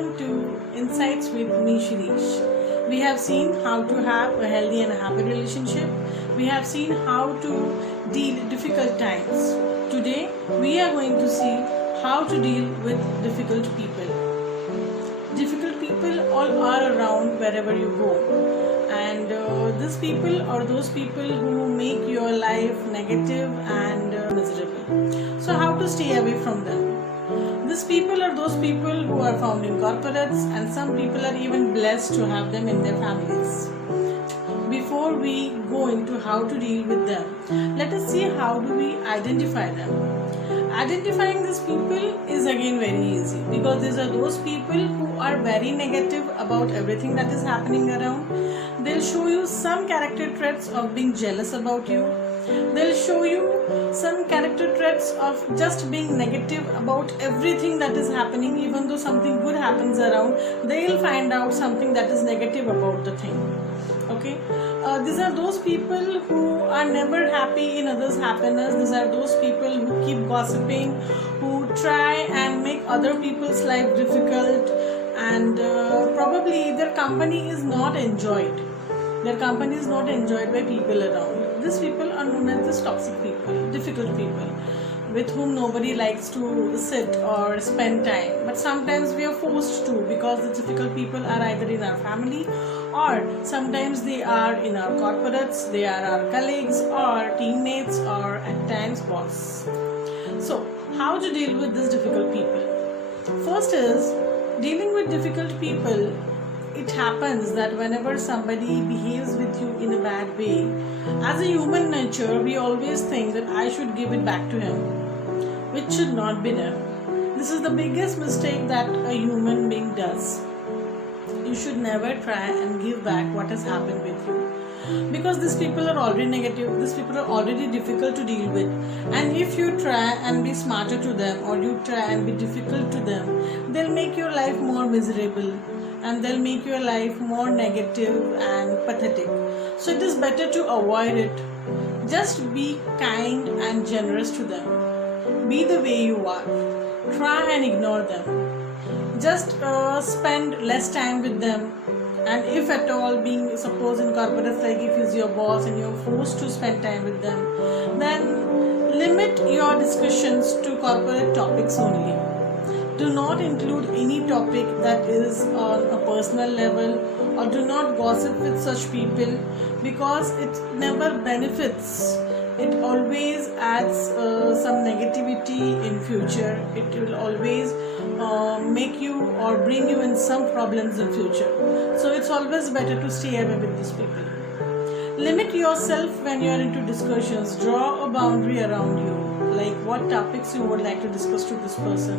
Welcome to Insights with me, Shirish. We have seen how to have a healthy and a happy relationship. We have seen how to deal difficult times. Today, we are going to see how to deal with difficult people. Difficult people all are around wherever you go, and these people are those people who make your life negative and miserable. So, how to stay away from them? These people are those people who are found in corporates, and some people are even blessed to have them in their families. Before we go into how to deal with them, let us see how do we identify them. Identifying these people is again very easy, because these are those people who are very negative about everything that is happening around. They'll show you some character traits of being jealous about you. They'll show you some character traits of just being negative about everything that is happening. Even though something good happens around, they'll find out something that is negative about the thing. Okay, these are those people who are never happy in others' happiness. These are those people who keep gossiping, who try and make other people's life difficult, and probably their company is not enjoyed. Their company is not enjoyed by people around. These people are known as the toxic people, difficult people, with whom nobody likes to sit or spend time. But sometimes we are forced to, because the difficult people are either in our family, or sometimes they are in our corporates, they are our colleagues or teammates, or at times boss. So, how to deal with these difficult people? First is, dealing with difficult people, it happens that whenever somebody behaves with you in a bad way, as a human nature, we always think that I should give it back to him, which should not be done. This is the biggest mistake that a human being does. You should never try and give back what has happened with you, because these people are already negative, these people are already difficult to deal with, and if you try and be smarter to them, or you try and be difficult to them, they'll make your life more miserable, and they'll make your life more negative and pathetic. So it is better to avoid it. Just be kind and generous to them. Be the way you are. Try and ignore them. Just spend less time with them. And if at all, being suppose in corporates, like if he's your boss and you're forced to spend time with them, then limit your discussions to corporate topics only. Do not include any topic that is on a personal level, or do not gossip with such people, because it never benefits. It always adds some negativity in future. It will always make you or bring you in some problems in future. So it's always better to stay away with these people. Limit yourself when you are into discussions. Draw a boundary around you, like what topics you would like to discuss to this person,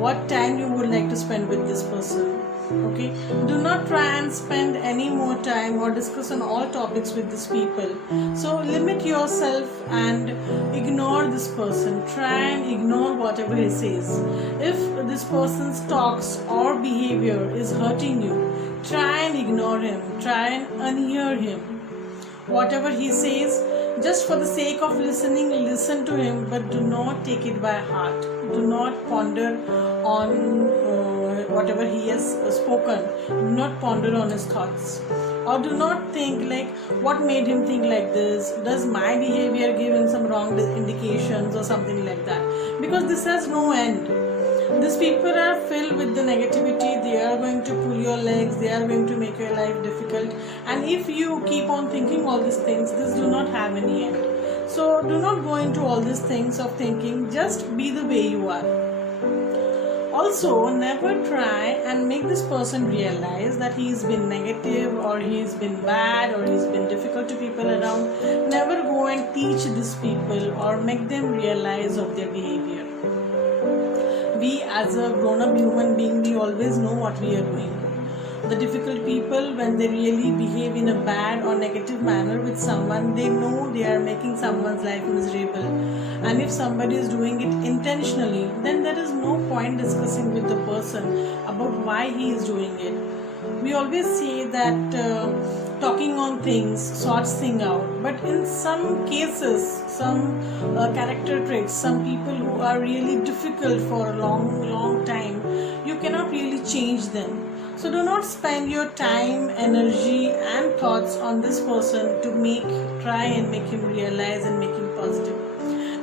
what time you would like to spend with this person. Okay, do not try and spend any more time or discuss on all topics with these people. So limit yourself and ignore this person. Try and ignore whatever he says. If this person's talks or behavior is hurting you, try and ignore him, try and unhear him. Whatever he says, just for the sake of listening, listen to him, but do not take it by heart. Do not ponder on whatever he has spoken. Do not ponder on his thoughts. Or do not think like, what made him think like this? Does my behavior give him some wrong indications or something like that? Because this has no end. These people are filled with the negativity. They are going to pull your legs. They are going to make your life difficult. And if you keep on thinking all these things, this do not have any end. So do not go into all these things of thinking. Just be the way you are. Also, never try and make this person realize that he's been negative, or he's been bad, or he's been difficult to people around. Never go and teach these people or make them realize of their behavior. We as a grown-up human being, we always know what we are doing. The difficult people, when they really behave in a bad or negative manner with someone, they know they are making someone's life miserable. And if somebody is doing it intentionally, then there is no point discussing with the person about why he is doing it. We always say that talking on things sorts thing out, but in some cases, some character traits, some people who are really difficult for a long time, you cannot really change them. So do not spend your time, energy and thoughts on this person to try and make him realize and make him positive.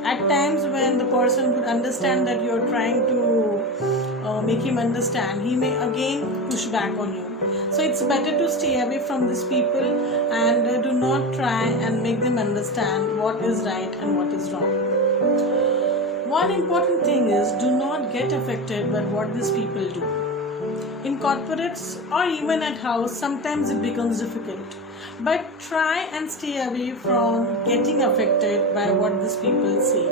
At times when the person would understand that you are trying to make him understand, he may again push back on you. So it's better to stay away from these people and do not try and make them understand what is right and what is wrong. One important thing is, do not get affected by what these people do. In corporates or even at house, sometimes it becomes difficult. But try and stay away from getting affected by what these people say.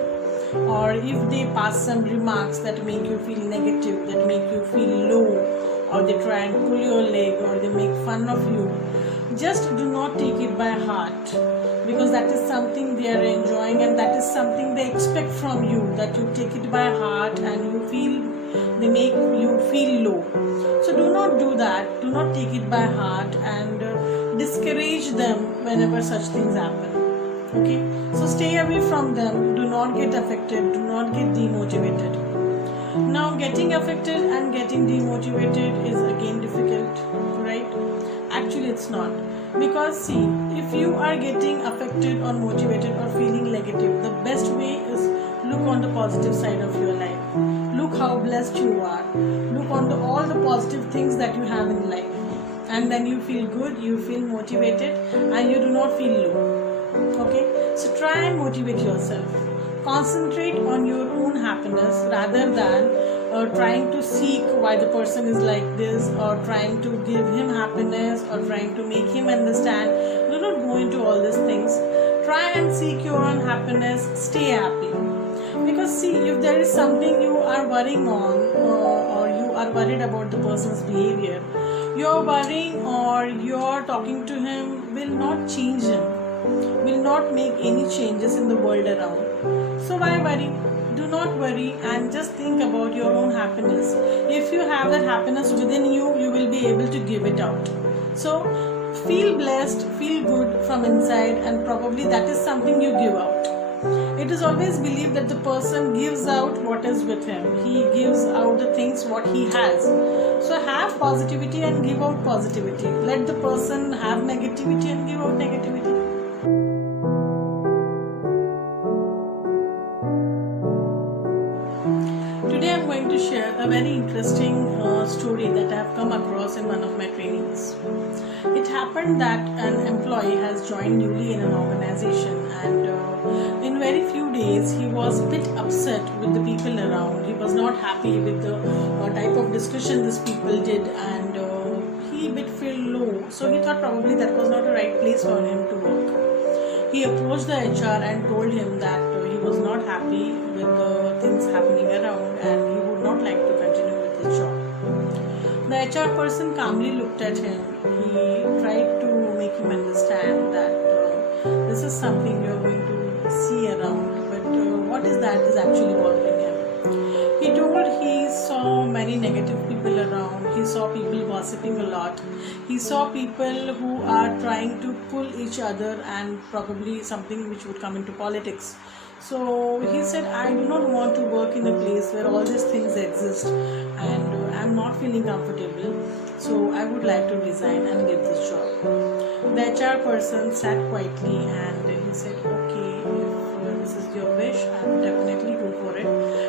Or if they pass some remarks that make you feel negative, that make you feel low, or they try and pull your leg, or they make fun of you, just do not take it by heart, because that is something they are enjoying and that is something they expect from you, that you take it by heart and they make you feel low. So do not do that. Do not take it by heart and discourage them whenever such things happen. Okay, so stay away from them. Do not get affected. Do not get demotivated. Now, getting affected and getting demotivated is again difficult, right? Actually, it's not. Because see, if you are getting affected or motivated or feeling negative, the best way is look on the positive side of your life. Look how blessed you are. Look on all the positive things that you have in life. And then you feel good, you feel motivated, and you do not feel low. Okay? So try and motivate yourself. Concentrate on your own happiness rather than trying to seek why the person is like this, or trying to give him happiness, or trying to make him understand. Do not go into all these things. Try and seek your own happiness. Stay happy. Because see, if there is something you are worrying on, or you are worried about the person's behavior, your worrying or your talking to him will not change him, will not make any changes in the world around. So why worry? Do not worry and just think about your own happiness. If you have that happiness within you, you will be able to give it out. So feel blessed, feel good from inside, and probably that is something you give out. It is always believed that the person gives out what is with him. He gives out the things what he has. So have positivity and give out positivity. Let the person have negativity and give out negativity. Today I am going to share a very interesting story that I have come across in one of my trainings. It happened that an employee has joined newly in an organization, and in very few days he was a bit upset with the people around. He was not happy with the type of discussion these people did, and he bit felt low. So he thought probably that was not the right place for him to work. He approached the HR and told him that he was not happy with the things happening around and he would not like to continue with his job. The HR person calmly looked at him. He tried to make him understand that this is something you are going to see around, but what is that is actually bothering him. He told he saw many negative people around. He saw people gossiping a lot. He saw people who are trying to pull each other, and probably something which would come into politics. So he said, I do not want to work in a place where all these things exist, and I am not feeling comfortable. So I would like to resign and leave this job. The HR person sat quietly and he said, okay, if this is your wish, I will definitely go for it.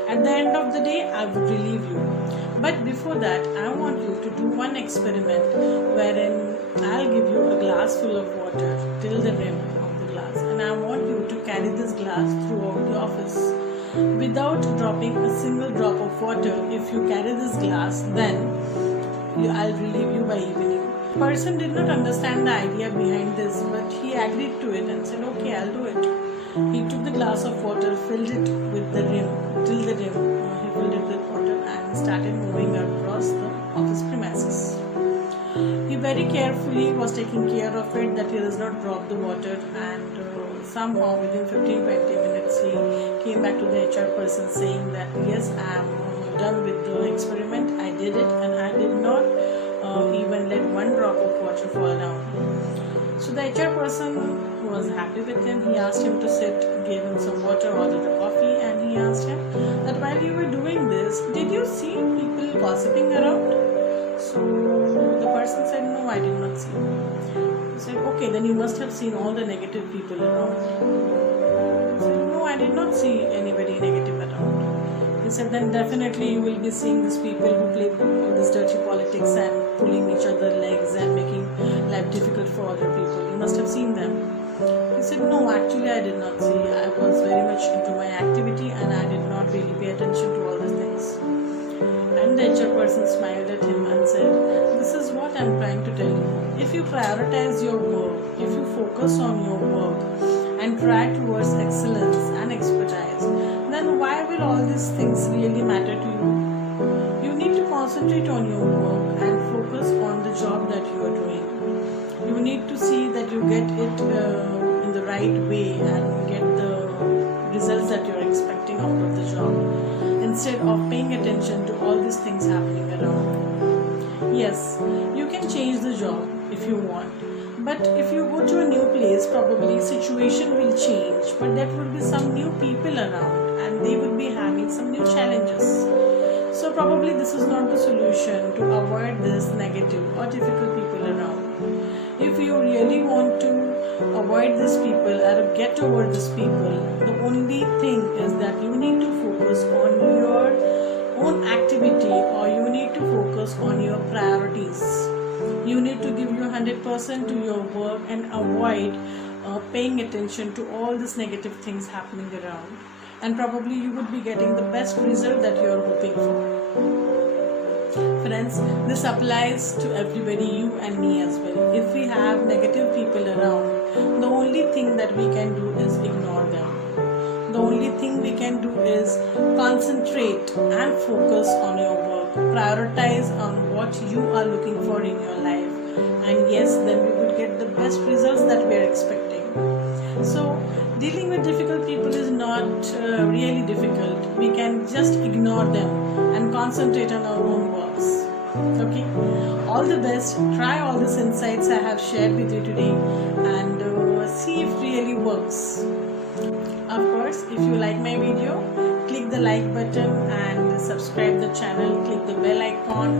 At the end of the day, I would relieve you. But before that, I want you to do one experiment wherein I'll give you a glass full of water till the rim of the glass, and I want you to carry this glass throughout the office without dropping a single drop of water. If you carry this glass, then I'll relieve you by evening. The person did not understand the idea behind this, but he agreed to it and said, okay, I'll do it. He took the glass of water, filled it with the rim, till the rim. He filled it with water and started moving across the office premises. He very carefully was taking care of it that he does not drop the water, and somehow within 15-20 minutes he came back to the HR person saying that yes, I am done with the experiment, I did it, and I did not even let one drop of water fall down. So the HR person was happy with him. He asked him to sit, gave him some water, ordered a coffee, and he asked him that while you were doing this, did you see people people gossiping around? So the person said, no, I did not see. He said, okay, then you must have seen all the negative people around. He said, no, I did not see anybody negative around. He said, then definitely you will be seeing these people who play this dirty politics and pulling each other's legs and making life difficult for other people. You must have seen them. He said, no, actually I did not see. I was very much into my activity and I did not really pay attention to all these things. And the HR person smiled at him and said, this is what I'm trying to tell you. If you prioritize your work, if you focus on your work and try towards excellence and expertise, then why will all these things really matter to you? You need to concentrate on your work and focus on the job that you are doing. You need to see that you get it in the right way and get the results that you're expecting out of the job, instead of paying attention to all these things happening around. Yes, you can change the job if you want, but if you go to a new place, probably situation will change, but there will be some new people around and they will be having some new challenges. So probably this is not the solution to avoid this negative or difficult people around. If you really want to avoid these people or get over these people, the only thing is that you need to focus on your own activity, or you need to focus on your priorities. You need to give your 100% to your work and avoid paying attention to all these negative things happening around, and probably you would be getting the best result that you are hoping for. Friends, this applies to everybody, you and me as well. If we have negative people around, the only thing that we can do is ignore them. The only thing we can do is concentrate and focus on your work. Prioritize on what you are looking for in your life. And yes, then we will get the best results that we are expecting. So, dealing with difficult people is not really difficult. We can just ignore them and concentrate on our own works. Okay, all the best. Try all these insights I have shared with you today and see if it really works. Of course, if you like my video, click the like button and subscribe the channel, click the bell icon.